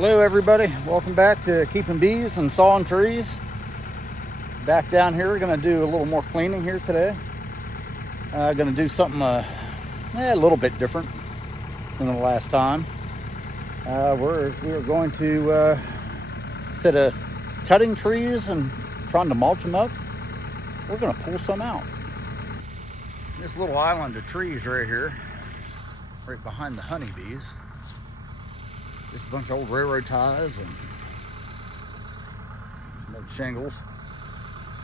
Hello everybody, welcome back to Keeping Bees and Sawing Trees. Back down here, we're going to do a little more cleaning here today. Going to do something a little bit different than the last time. We're going to, instead of cutting trees and trying to mulch them up, we're going to pull some out. This little island of trees right here, right behind the honeybees. Just a bunch of old railroad ties and some old shingles.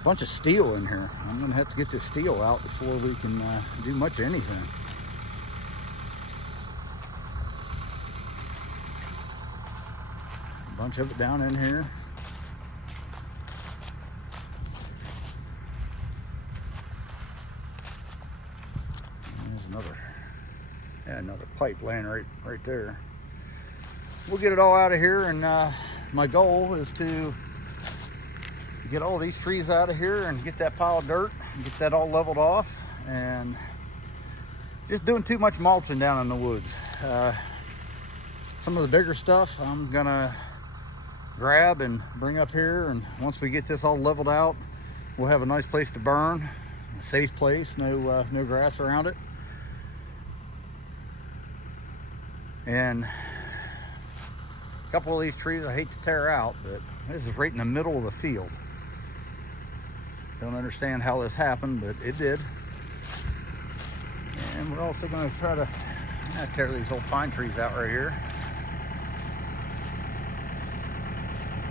A bunch of steel in here. I'm gonna have to get this steel out before we can do much of anything. A bunch of it down in here. And there's another pipe laying right there. We'll get it all out of here, and my goal is to get all these trees out of here and get that pile of dirt and get that all leveled off, and just doing too much mulching down in the woods. Some of the bigger stuff I'm gonna grab and bring up here, and once we get this all leveled out, we'll have a nice place to burn, a safe place, no grass around it. And a couple of these trees I hate to tear out, but this is right in the middle of the field. Don't understand how this happened, but it did. And we're also going to try to tear these old pine trees out right here.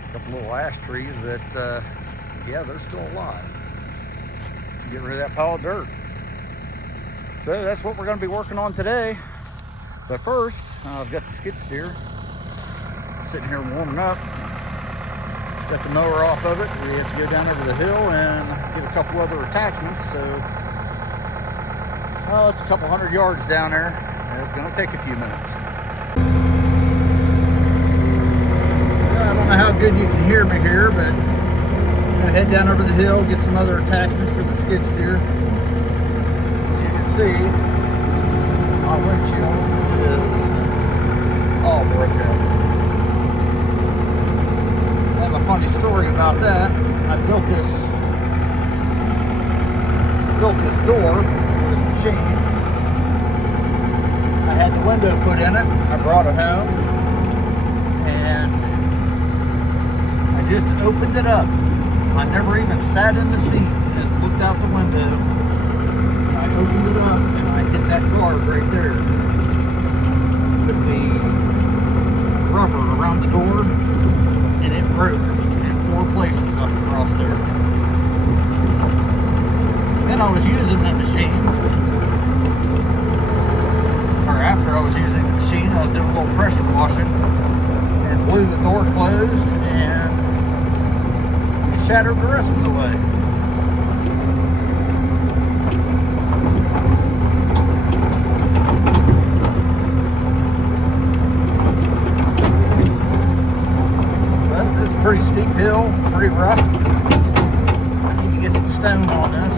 A couple little ash trees that, they're still alive. Get rid of that pile of dirt. So that's what we're going to be working on today. But first, I've got the skid steer sitting here warming up. Got the mower off of it. We have to go down over the hill and get a couple other attachments. So, it's a couple 100 yards down there. It's going to take a few minutes. I don't know how good you can hear me here, but I'm going to head down over the hill, get some other attachments for the skid steer. As you can see, my windshield is all broke up. I have a funny story about that. I built this door for this machine. I had the window put in it. I brought it home and I just opened it up. I never even sat in the seat and looked out the window. I opened it up and I hit that guard right there with the rubber around the door, and it broke in 4 places up across there. Then I was using the machine, or after I was using the machine, I was doing a little pressure washing and blew the door closed, and it shattered the rest of the way. Pretty steep hill, pretty rough. I need to get some stone on this.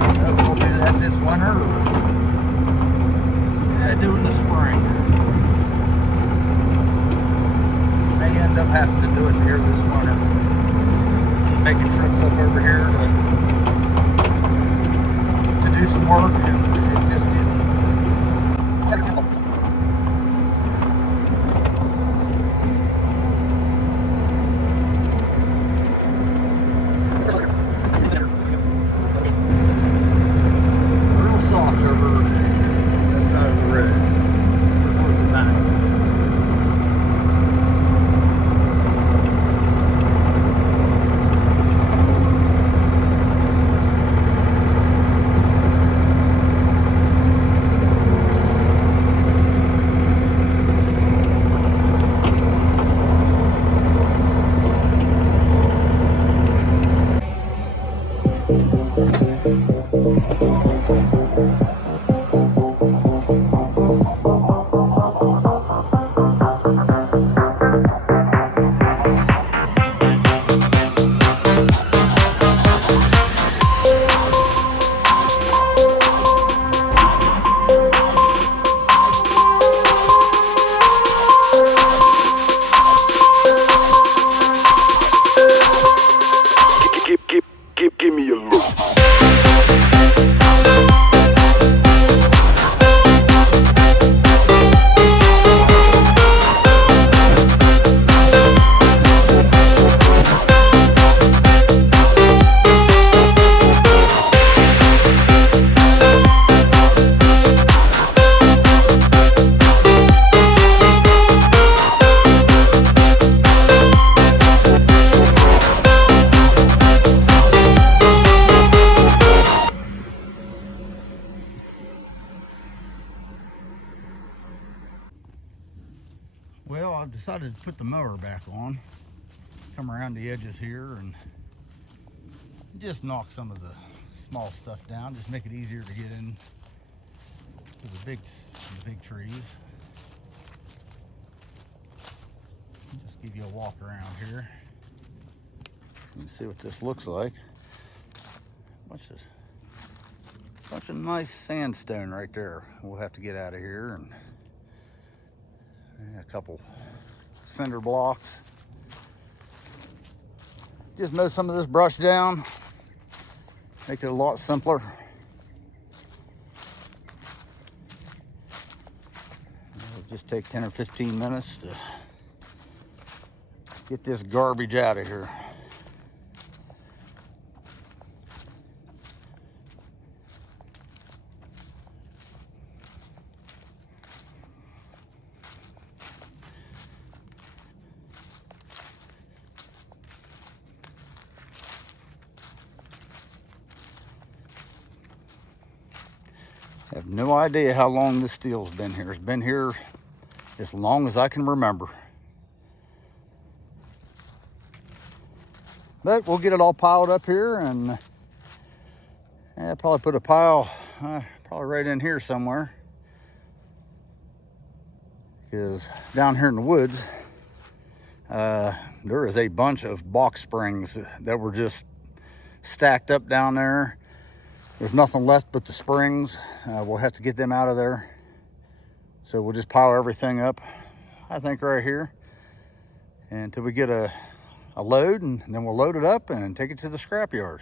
I don't know if we'll do that this winter or do it in the spring. May end up having to do it here this winter. Keep making trips up over here to do some work, and it's just getting difficult. decided to put the mower back on, come around the edges here and just knock some of the small stuff down, just make it easier to get in to the big trees. Just give you a walk around here. You can see what this looks like. Bunch of nice sandstone right there. We'll have to get out of here, and a couple cinder blocks. Just mow some of this brush down, make it a lot simpler. It'll just take 10 or 15 minutes to get this garbage out of here. I have no idea how long this steel's been here. It's been here as long as I can remember. But we'll get it all piled up here, and probably put a pile probably right in here somewhere. Because down here in the woods, there is a bunch of box springs that were just stacked up down there. There's nothing left but the springs. We'll have to get them out of there. So we'll just pile everything up, I think, right here until we get a load, and then we'll load it up and take it to the scrapyard.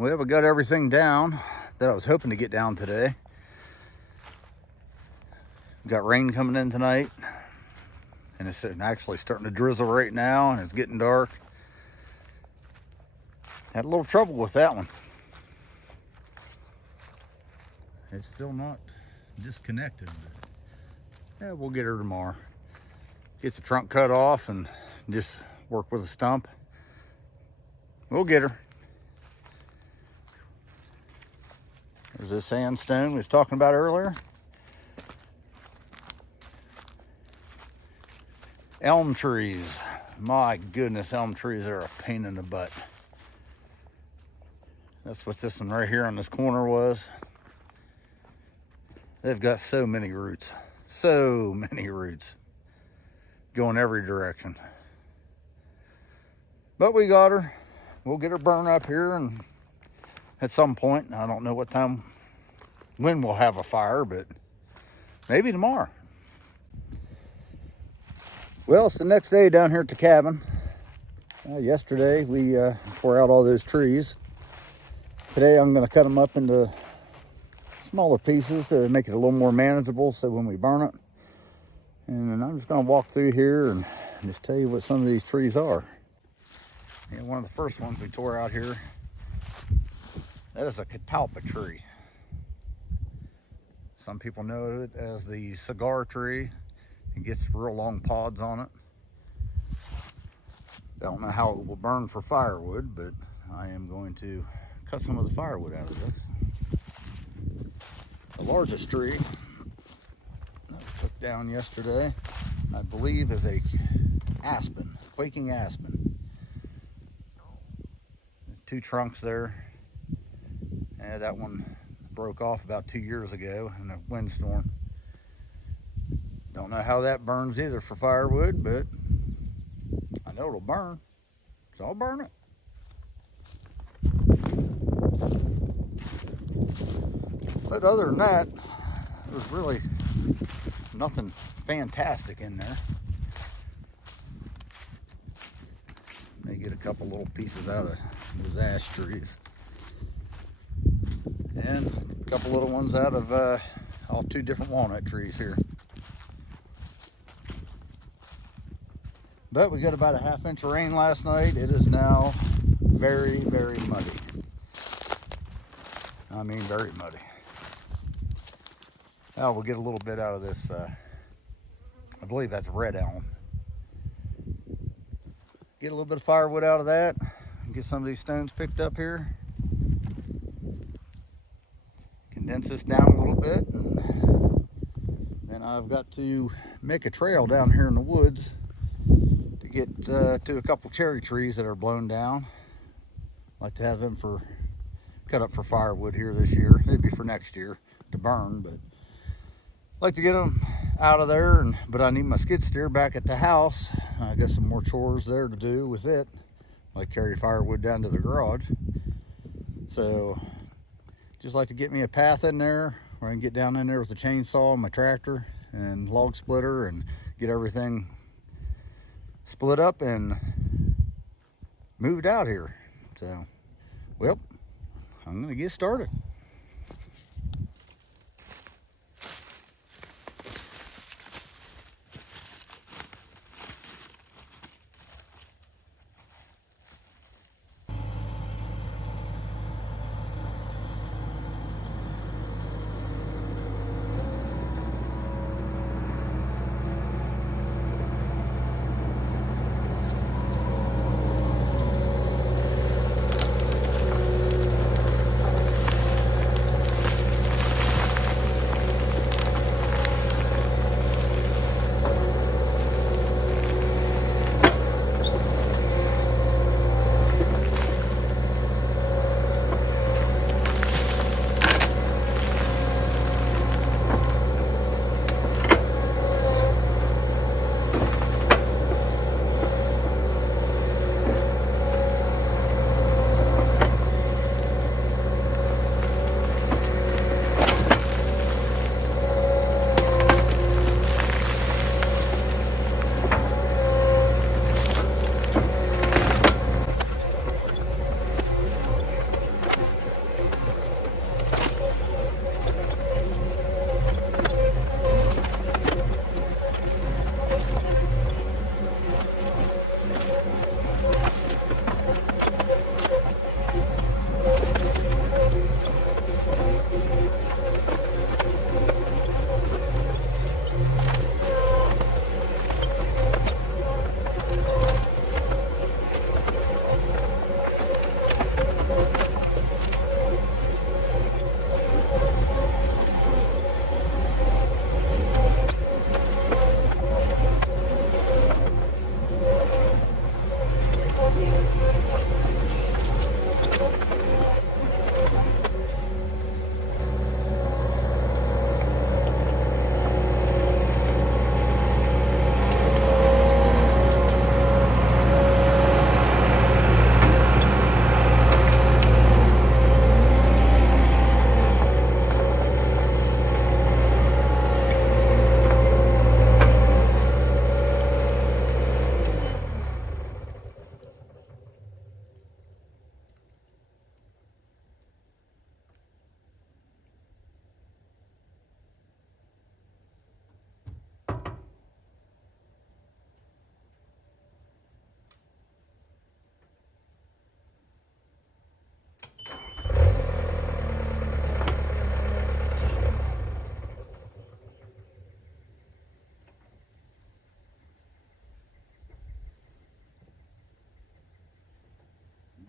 Well, we got everything down that I was hoping to get down today. We got rain coming in tonight, and it's actually starting to drizzle right now, and it's getting dark. Had a little trouble with that one. It's still not disconnected. Yeah, we'll get her tomorrow. Get the trunk cut off and just work with a stump. We'll get her. There's this sandstone we was talking about earlier. Elm trees. My goodness, elm trees are a pain in the butt. That's what this one right here on this corner was. They've got so many roots. So many roots. Going every direction. But we got her. We'll get her burned up here, and at some point, I don't know what time, when we'll have a fire, but maybe tomorrow. Well, it's the next day down here at the cabin. Yesterday, we tore out all those trees. Today, I'm going to cut them up into smaller pieces to make it a little more manageable, so when we burn it. And I'm just going to walk through here and just tell you what some of these trees are. And one of the first ones we tore out here, that is a catalpa tree. Some people know it as the cigar tree. It gets real long pods on it. Don't know how it will burn for firewood, but I am going to cut some of the firewood out of this. The largest tree that I took down yesterday, I believe, is a aspen, quaking aspen. 2 trunks there. And that one broke off about 2 years ago in a windstorm. Don't know how that burns either for firewood, but I know it'll burn, so I'll burn it. But other than that, there's really nothing fantastic in there. May get a couple little pieces out of those ash trees. And a couple little ones out of all 2 different walnut trees here. But we got about a ½ inch of rain last night. It is now very, very muddy. I mean, very muddy. Now we'll get a little bit out of this, I believe that's red elm. Get a little bit of firewood out of that. Get some of these stones picked up here. Condense this down a little bit. And then I've got to make a trail down here in the woods to get to a couple cherry trees that are blown down. I'd like to have them cut up for firewood here this year. Maybe for next year to burn, but I'd like to get them out of there. But I need my skid steer back at the house. I got some more chores there to do with it, like carry firewood down to the garage. So just like to get me a path in there where I can get down in there with the chainsaw and my tractor and log splitter and get everything split up and moved out here. So, well, I'm gonna get started.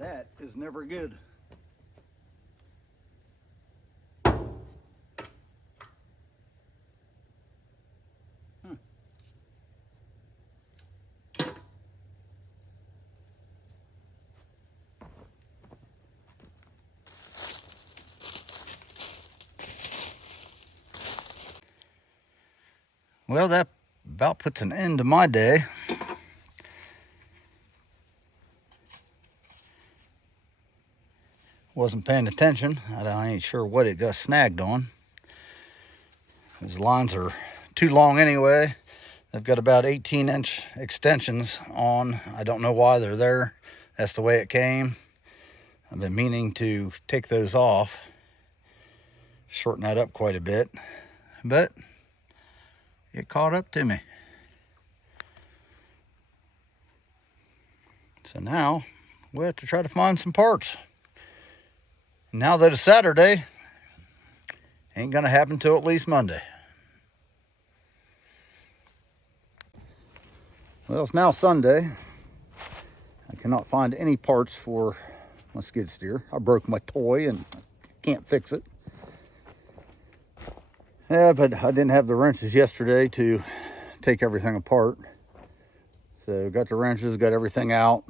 That is never good. Well, that about puts an end to my day. Wasn't paying attention. I ain't sure what it got snagged on. Those lines are too long anyway. They've got about 18-inch extensions on. I don't know why they're there. That's the way it came. I've been meaning to take those off, shorten that up quite a bit, but it caught up to me. So now we have to try to find some parts. Now that it's Saturday, ain't gonna happen till at least Monday. Well, it's now Sunday. I cannot find any parts for my skid steer. I broke my toy and can't fix it. Yeah, but I didn't have the wrenches yesterday to take everything apart. So got the wrenches, got everything out,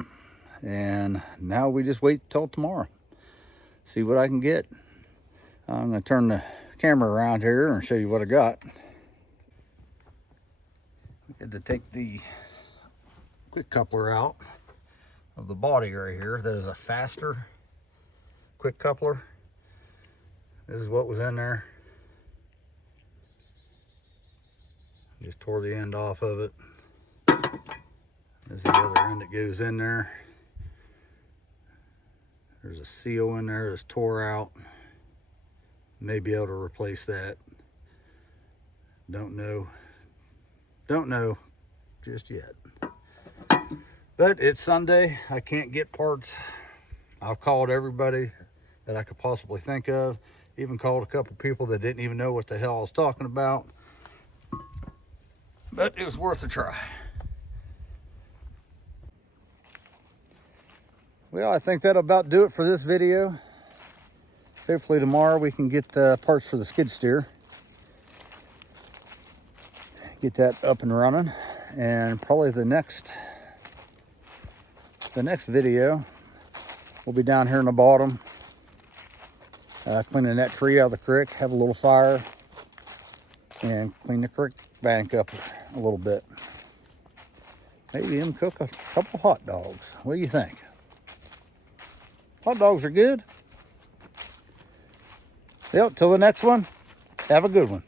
and now we just wait till tomorrow. See what I can get. I'm gonna turn the camera around here and show you what I got. I had to take the quick coupler out of the body right here. That is a Faster quick coupler. This is what was in there. Just tore the end off of it. This is the other end that goes in there. There's a seal in there that's tore out. May be able to replace that. Don't know just yet. But it's Sunday. I can't get parts. I've called everybody that I could possibly think of. Even called a couple people that didn't even know what the hell I was talking about. But it was worth a try. Well, I think that'll about do it for this video. Hopefully tomorrow we can get parts for the skid steer. Get that up and running. And probably the next video will be down here in the bottom. Cleaning that tree out of the creek, have a little fire, and clean the creek bank up a little bit. Maybe even cook a couple hot dogs. What do you think? Hot dogs are good. Yep, till the next one, have a good one.